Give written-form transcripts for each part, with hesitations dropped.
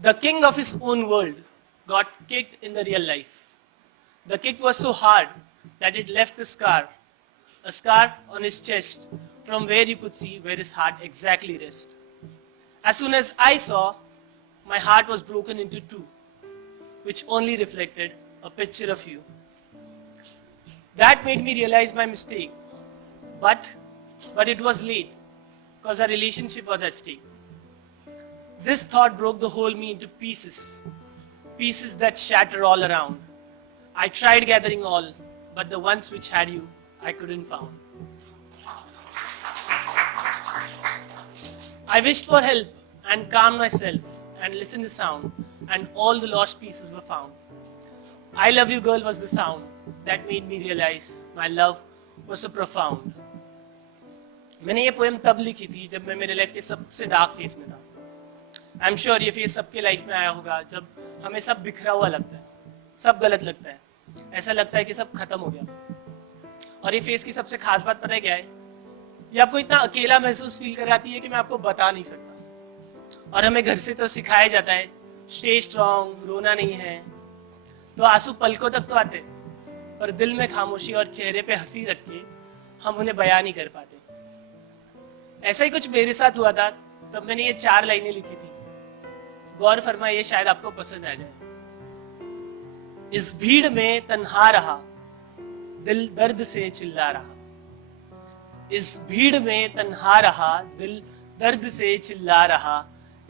The king of his own world got kicked in the real life. The kick was so hard that it left a scar on his chest from where you could see where his heart exactly rests. As soon as I saw, my heart was broken into two, which only reflected a picture of you. That made me realize my mistake, but it was late because our relationship was at stake. This thought broke the whole me into pieces, pieces that shatter all around. I tried gathering all, but the ones which had you, I couldn't found. I wished for help and calmed myself and listened to sound, and all the lost pieces were found. I love you girl was the sound that made me realize my love was so profound. मैंने ये poem तब लिखी थी जब मैं मेरे life के सबसे डार्क फेज में था. आई एम श्योर ये फेज सबके लाइफ में आया होगा जब हमें सब बिखरा हुआ लगता है, सब गलत लगता है, ऐसा लगता है कि सब खत्म हो गया. और ये फेज की सबसे खास बात पता है क्या है? ये आपको इतना अकेला महसूस फील कराती है कि मैं आपको बता नहीं सकता. और हमें घर से तो सिखाया जाता है स्टे स्ट्रॉन्ग, रोना नहीं है. तो आंसू पलकों तक तो आते, पर दिल में खामोशी और चेहरे पे हंसी रख के हम उन्हें बयान नहीं कर पाते. ऐसा ही कुछ मेरे साथ हुआ था. तब मैंने ये 4 लाइनें लिखी थी. गौर फरमाइए, ये शायद आपको पसंद आ जाए. इस भीड़ में तन्हा रहा, दिल दर्द से चिल्ला रहा. इस भीड़ में तन्हा रहा, दिल दर्द से चिल्ला रहा.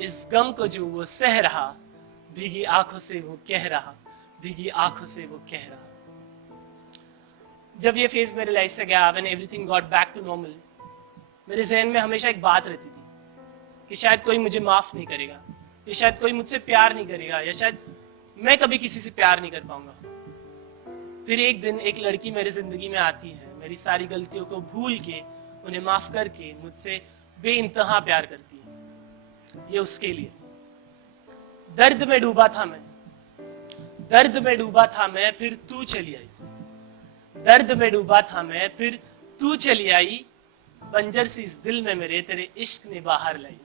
इस गम को जो वो सह रहा, भीगी आंखों से वो कह रहा, भीगी आंखों से वो कह रहा. जब ये फेज मेरे लाइफ से गया, when everything got back to normal, मेरे जहन में हमेशा एक बात रहती थी कि शायद कोई मुझे माफ नहीं करेगा, या शायद कोई मुझसे प्यार नहीं करेगा, या शायद मैं कभी किसी से प्यार नहीं कर पाऊंगा. फिर एक दिन एक लड़की मेरी जिंदगी में आती है, मेरी सारी गलतियों को भूल के, उन्हें माफ करके मुझसे बेइंतहा प्यार करती है. ये उसके लिए. दर्द में डूबा था मैं, दर्द में डूबा था मैं, फिर तू चली आई. दर्द में डूबा था मैं, फिर तू चली आई. बंजर सी इस दिल में मेरे तेरे इश्क ने बाहर लाई.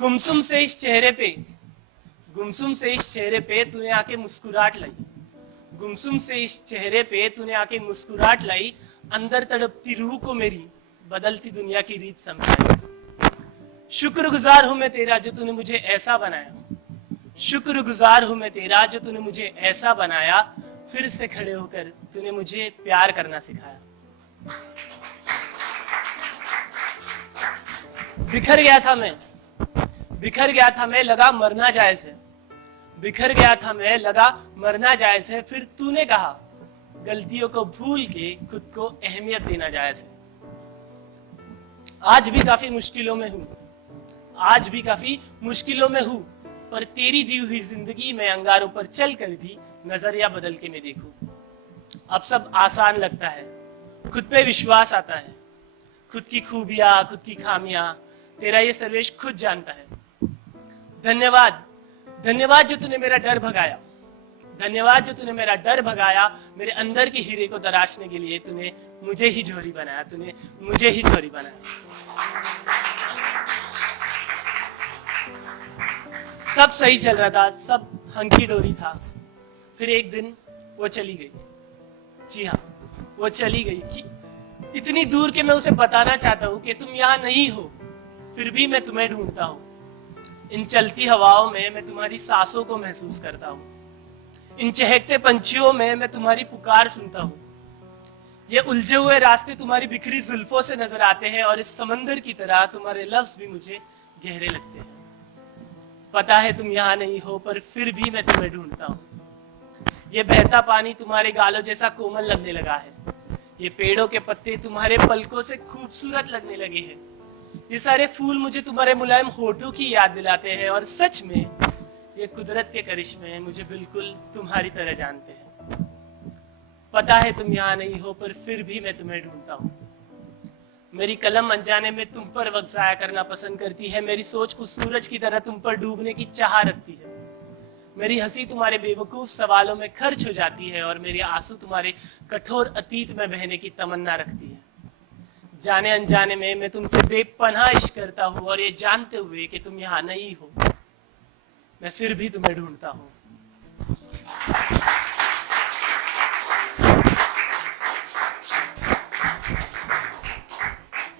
गुमसुम से इस चेहरे पे, गुमसुम से इस चेहरे पे तूने आके मुस्कुराहट लाई. गुमसुम से इस चेहरे पे तूने आके मुस्कुराहट लाई. अंदर तड़पती रूह को मेरी बदलती दुनिया की रीत समझाई. शुक्रगुजार हूं मैं तेरा जो तूने मुझे ऐसा बनाया. शुक्रगुजार हूं मैं तेरा जो तूने मुझे ऐसा बनाया. फिर से खड़े होकर तूने मुझे प्यार करना सिखाया. बिखर गया था मैं, बिखर गया था मैं, लगा मरना जायज है. बिखर गया था मैं, लगा मरना जायज है. फिर तूने कहा गलतियों को भूल के खुद को अहमियत देना जायज है. आज भी काफी मुश्किलों में हूं, आज भी काफी मुश्किलों में हूं, पर तेरी दी हुई जिंदगी में अंगारों पर चलकर भी नजरिया बदल के मैं देखूं. अब सब आसान लगता है, खुद पे विश्वास आता है. खुद की खूबियां, खुद की खामियां तेरा ये सर्वेश खुद जानता है. धन्यवाद, धन्यवाद जो तूने मेरा डर भगाया. धन्यवाद जो तूने मेरा डर भगाया. मेरे अंदर के हीरे को तराशने के लिए तूने मुझे ही जोहरी बनाया. तूने मुझे ही जोहरी बनाया. सब सही चल रहा था, सब हंकी डोरी था. फिर एक दिन वो चली गई. जी हाँ, वो चली गई कि इतनी दूर के मैं उसे बताना चाहता हूँ कि तुम यहाँ नहीं हो, फिर भी मैं तुम्हें ढूंढता हूँ. इन चलती हवाओं में मैं तुम्हारी सांसों को महसूस करता हूँ. इन चहकते पंछियों में मैं तुम्हारी पुकार सुनता हूँ. ये उलझे हुए रास्ते तुम्हारी बिखरी जुल्फों से नजर आते हैं, और इस समंदर की तरह तुम्हारे लफ्ज भी मुझे गहरे लगते हैं. पता है तुम यहाँ नहीं हो, पर फिर भी मैं तुम्हें ढूंढता हूँ. ये बहता पानी तुम्हारे गालों जैसा कोमल लगने लगा है. ये पेड़ों के पत्ते तुम्हारे पलकों से खूबसूरत लगने लगे हैं. ये सारे फूल मुझे तुम्हारे मुलायम होठों की याद दिलाते हैं, और सच में ये कुदरत के करिश्मे मुझे बिल्कुल तुम्हारी तरह जानते हैं. पता है तुम यहाँ नहीं हो, पर फिर भी मैं तुम्हें ढूंढता हूँ. मेरी कलम अनजाने में तुम पर वक्त जाया करना पसंद करती है. मेरी सोच उस सूरज की तरह तुम पर डूबने की चाह रखती है. मेरी हंसी तुम्हारे बेवकूफ सवालों में खर्च हो जाती है, और मेरे आंसू तुम्हारे कठोर अतीत में बहने की तमन्ना रखती है. जाने अनजाने में मैं तुमसे बेपनाह इश्क करता हूँ, और ये जानते हुए कि तुम यहाँ नहीं हो, मैं फिर भी तुम्हें ढूंढता हूँ।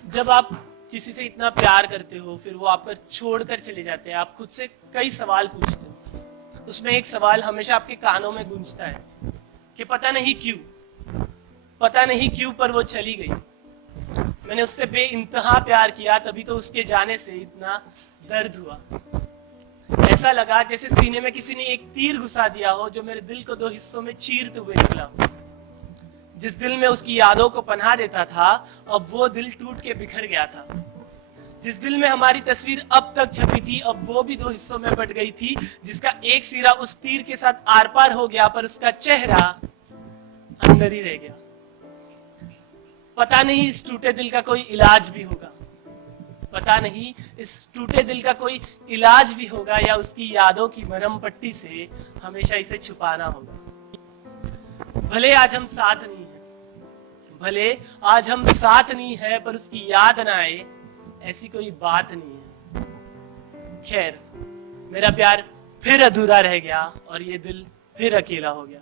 जब आप किसी से इतना प्यार करते हो, फिर वो आपको छोड़कर चले जाते हैं, आप खुद से कई सवाल पूछते हो। उसमें एक सवाल हमेशा आपके कानों में गूंजता है कि पता नहीं क्यों पर वो चली गई। मैंने उससे बेइंतहा प्यार किया, तभी तो उसके जाने से इतना दर्द हुआ। ऐसा लगा जैसे सीने में किसी ने एक तीर घुसा दिया हो, जो मेरे दिल को दो हिस्सों में चीरते हुए निकला। जिस दिल में उसकी यादों को पनाह देता था, अब वो दिल टूट के बिखर गया था। जिस दिल में हमारी तस्वीर अब तक छपी थी, अब वो भी दो हिस्सों में बट गई थी। जिसका एक सिरा उस तीर के साथ आर पार हो गया, पर उसका चेहरा अंदर ही रह गया। पता नहीं इस टूटे दिल का कोई इलाज भी होगा, पता नहीं इस टूटे दिल का कोई इलाज भी होगा, या उसकी यादों की मरहम पट्टी से हमेशा इसे छुपाना होगा। भले आज हम साथ नहीं है, भले आज हम साथ नहीं है, पर उसकी याद ना आए ऐसी कोई बात नहीं है। खैर, मेरा प्यार फिर अधूरा रह गया और ये दिल फिर अकेला हो गया।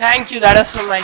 Thank you, that was from my